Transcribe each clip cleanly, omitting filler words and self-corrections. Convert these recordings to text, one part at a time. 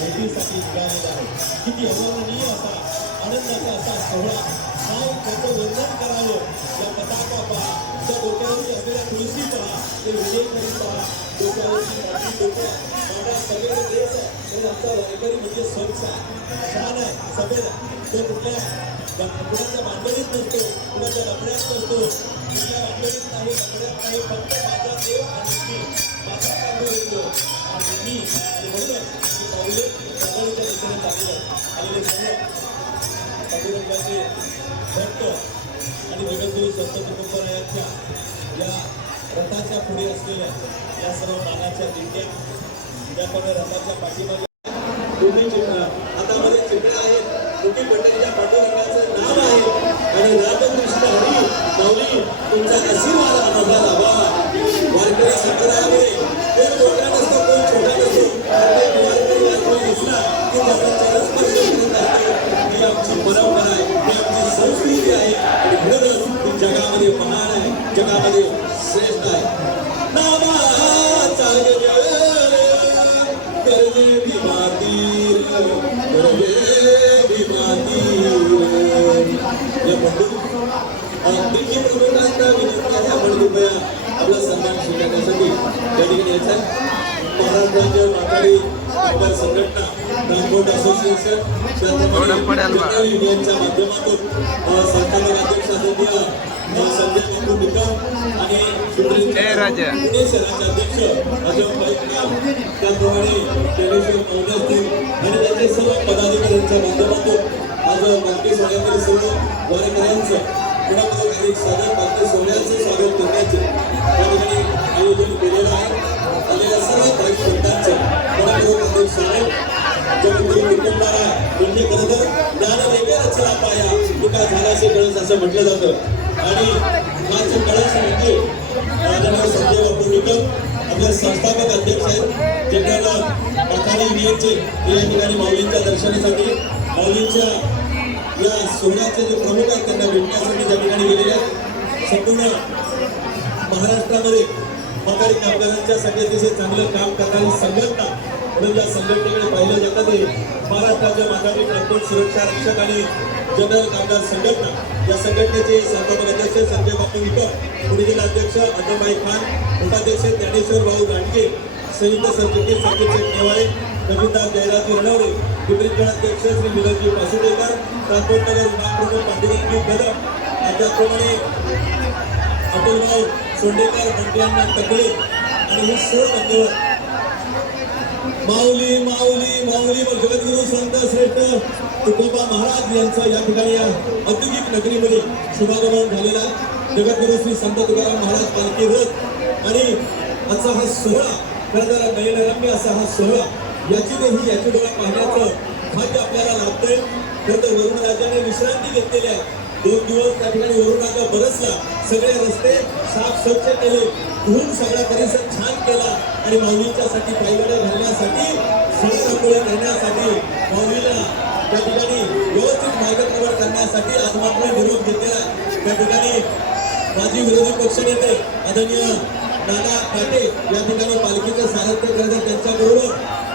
भेटीसाठी निघालेला आहे. किती अवर्णनीय असा आनंदाचा असा सोहळा. नाव त्याचं वर्णन करावं. या पताका पहा, त्या डोक्यावरती असलेल्या तुळशी पहा, ते विजयकरी पहा, डोक्यावरची मोठी डोकं माझा सगळे देश आहे. तर आमचा वारकरी म्हणजे स्वच्छ आहे, छान आहे, सफेद आहे. तो कुठल्या कुणाच्या बांधणीत नसतो, कुणाच्या लपड्यात नसतो, कुठल्या बांधणीत नाही, लपड्यात नाही. फक्त माझा देव आणि मी, माझा कांदो येतो आणि मी. आणि म्हणूनच मी पाऊले मंडळीच्या दिशेने चालले आलेले सर्व पांडुरंगाचे भक्त आणि जगद्गुरु संत तुकोबरायांच्या या रथाच्या पुढे असलेल्या या सर्व मानाच्या दिंड्या, ज्याप्रमाणे रथाच्या पाठीमागे हातामध्ये चिन्ह आहेत, मुठी पंढरीच्या पांडुरंगाचं नाव आहे आणि रामकृष्ण हरी माऊली तुमचा आशीर्वाद आम्हाला लावा. वारकरी संप्रदायामध्ये कोण मोठा नसतो, कोण छोटा नसतो, प्रत्येक वारकरी वारकरी दिसला की त्याचा चरण स्पर्श करत असतो. ही आमची परंपरा आहे, ही आमची संस्कृती आहे आणि म्हणूनच ही जगामध्ये महान आहे, जगामध्ये श्रेष्ठ आहे. नामाचा गरजे भीमातीर, गरजे भीमातीर. या दिल्ली प्रमुखांना विनंती आहे, आपण कृपया आपला सन्मान स्वीकारण्यासाठी या ठिकाणी यायचा. महाराष्ट्र राज्य माथाडी कामगार संघटना, ट्रान्सपोर्ट असोसिएशन, त्याचप्रमाणे युनियनच्या माध्यमातून संस्थापक अध्यक्ष आदरणीय संजय बापू निकम आणि पुणे शहराचे अध्यक्ष अजय पाईकराव, त्याचप्रमाणे ज्ञानेश्वर मौजे असतील आणि त्यांचे सर्व पदाधिकाऱ्यांच्या माध्यमातून आज पालखी सोहळ्यातील सर्व वारकऱ्यांचं पुण्यामध्ये काही सादर पालखी सोहळ्याचं स्वागत करण्याचे या ठिकाणी आयोजन केलेलं आहे. आलेल्या सर्व भाविक भक्तांचं मनपूर्वक अध्यक्ष साहेब जगद्गुरु तुकोबराय म्हणजे खरं तर ज्ञान वेगळे रचला पाया तुका झालासे कळस असं म्हटलं जातं. आणि हाच कळस म्हणजे संजय बापू निकम आपले संस्थापक अध्यक्ष आहेत. जनरल माथाडी युनियनचे या ठिकाणी माऊलींच्या दर्शनासाठी, माऊलींच्या या सोहळ्याचे जे प्रमुख आहेत त्यांना भेटण्यासाठी त्या ठिकाणी गेलेले आहेत. संपूर्ण महाराष्ट्रामध्ये माथाडी कामगारांच्यासाठी अतिशय चांगलं काम करणारी संघटना म्हणून या संघटनेकडे पाहिलं जातं. ते महाराष्ट्राच्या माथाडी ट्रान्सपोर्ट सुरक्षा रक्षक आणि जनरल कामगार संघटना या संघटनेचे संस्थापक अध्यक्ष संजय बापू निकम, पुणे जिल्हा अध्यक्ष अजयभाई खान, उपाध्यक्ष ज्ञानेश्वर भाऊ गांडगे, संयुक्त सरचिटणीस संकेत नेवाळे, नवीनदास जयराजी रणवरे, पिंपरी अध्यक्ष श्री मिलनजी वासुदेकर, ट्रान्सपोर्ट नगर विभाग प्रमुख पांडुरंग कदम, त्याचप्रमाणे अतुलभाऊ सोंडेकर, मंत्र्यांना तकले आणि हे सर्व मान्यवर माऊली माऊली माऊली व जगद्गुरु संत श्रेष्ठ तुकोबा महाराज यांचं या ठिकाणी या औद्योगिक नगरीमध्ये शुभागमन झालेला. जगद्गुरु श्री संत तुकाराम महाराज पालखी रथ आणि असा हा सोहळा, खरं तर नयनरम्य असा हा सोहळा, याची डोळा पाहण्याचं भाग्य आपल्याला लाभतंय. खरं तर वरुण राजाने विश्रांती घेतलेली आहे. 2 दिवस त्या ठिकाणी वरुण राजा बरसला, सगळे रस्ते साफ स्वच्छ केले, धुवून सगळा परिसर छान केला आणि माऊलींच्यासाठी पायवाडे घालण्यासाठी, सडक करण्यासाठी, माऊलीला त्या ठिकाणी व्यवस्थित मार्गक्रमण करण्यासाठी आज मात्र निरोप घेतलेला. त्या ठिकाणी माजी विरोधी पक्षनेते आदरणीय नाना पाटे या ठिकाणी पालखीचं सारथ्य करतात. त्यांच्याबरोबर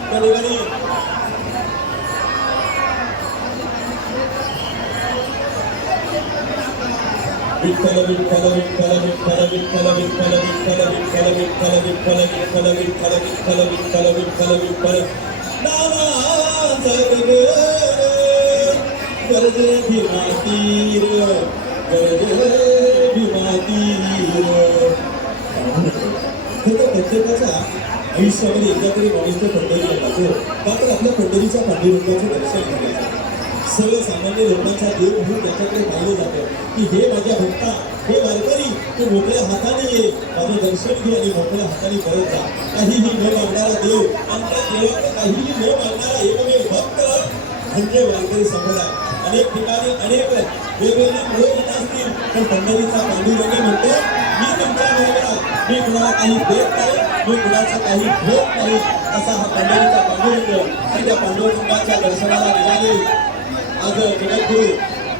त्या ठिकाणी विठ्ठल विठ्ठल विठ्ठल विठ्ठल विठ्ठल विठ्ठल विठ्ठल विठ्ठल विठ्ठल विठ्ठल विठ्ठल विठ्ठल विठ्ठल विठ्ठल विठ्ठल विठ्ठल नामाचा गरजे भीमातीर, गरजे भीमातीर. प्रत्येकाच्या आयुष्यामध्ये एकदा तरी माणूस पंढरीला जातो, मात्र आपल्या पंढरीच्या पांडुरंगाचं दर्शन घ्यायचं. सर्वसामान्य लोकांचा देव म्हणून त्याच्याकडे पाहिलं जातं की हे माझ्या भक्ता, हे वारकरी, तू मोकळ्या हाताने ये, माझं दर्शन घे आणि मोकळ्या हाताने परत जा. काहीही न मागणारा देव, आमच्या देवाकडे काहीही न मागणारा एकमेव भक्त म्हणजे वारकरी संप्रदाय. अनेक ठिकाणी अनेक वेगवेगळे मुळे होत असतील, पण पंढरीचा पांडुरंग म्हणतो मी तुमच्या बरोबर, मी कुणाला काही देत नाही, मी कुणाचं काही घेत नाही. असा हा पंढरीचा पांडुरंग आणि त्या पांडुरंगाच्या दर्शनाला निघाले आज जगद्गुरु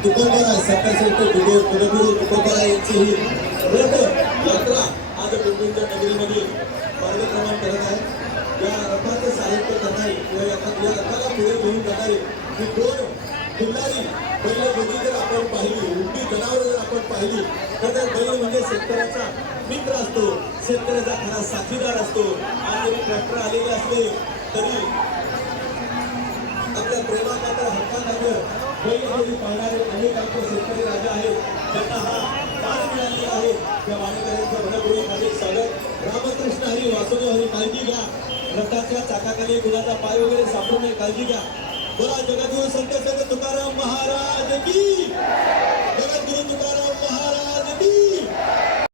तुकोबराय, संत श्रेष्ठ जगद्गुरु तुकोबराय यांची ही रथ यात्रा आज पिंपरीच्या नगरीमध्ये मार्गक्रमण करत आहे. या रथाचं साहित्य करणारे किंवा या रथाला पुढे घेऊन जाणारे ही दोन खिल्लारी बैलजोडी जर आपण पाहिली, उंटी जनावर जर आपण पाहिली तर बैल म्हणजे शेतकऱ्याचा मित्र असतो, शेतकऱ्याचा खरा साथीदार असतो. आज जरी ट्रॅक्टर आलेले असले तरी आपल्या प्रेमाखातर हक्काखातर बैलजोडी पाहणारे अनेक आमचे शेतकरी राजा आहेत, त्यांना हा मान मिळालेला आहे. त्या मानकऱ्यांचं मनपूर्वक स्वागत. रामकृष्ण हरी, वासुदेव हरी, काळजी घ्या. रथाच्या चाकाखाली कुणाचा पाय वगैरे सापडू नये, काळजी घ्या. बोला जगद्गुरु संत तुकाराम महाराज की, जगद्गुरु तुकाराम महाराज